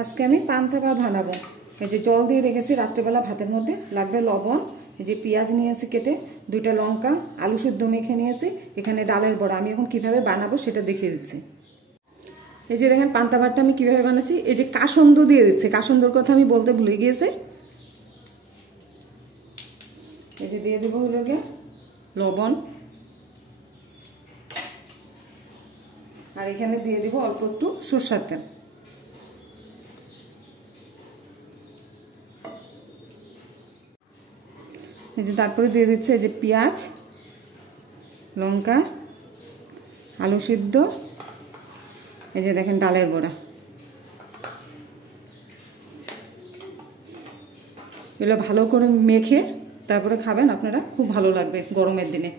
আজকে আমি পান্তা ভাত বানাবো। এই যে জল দিয়ে রেখেছি রাত্রেবেলা ভাতের মধ্যে। লাগবে লবণ, এই যে পেঁয়াজ নিয়েছি কেটে, 2টা লঙ্কা, আলু সিদ্ধ মেখে নিয়েছি, এখানে ডালের বড়া। আমি এখন কিভাবে বানাবো সেটা দেখিয়ে দিচ্ছি। এই যে দেখেন পান্তা ভাতটা আমি কিভাবে বানাচ্ছি। এই যে কাসন্দ দিয়ে দিচ্ছে, কাসন্দর কথা আমি বলতে ভুলে গিয়েছি। এই যে দিয়ে দেবো হলো গিয়ে লবণ, আর এখানে দিয়ে দেবো অল্প একটু সরষের তেল। এই যে তারপরে দিয়ে দিচ্ছে এই যে পেঁয়াজ, লঙ্কা, আলু সিদ্ধ, এই যে দেখেন ডালের বড়া। এগুলো ভালো করে মেখে তারপরে খাবেন আপনারা, খুব ভালো লাগবে গরমের দিনে।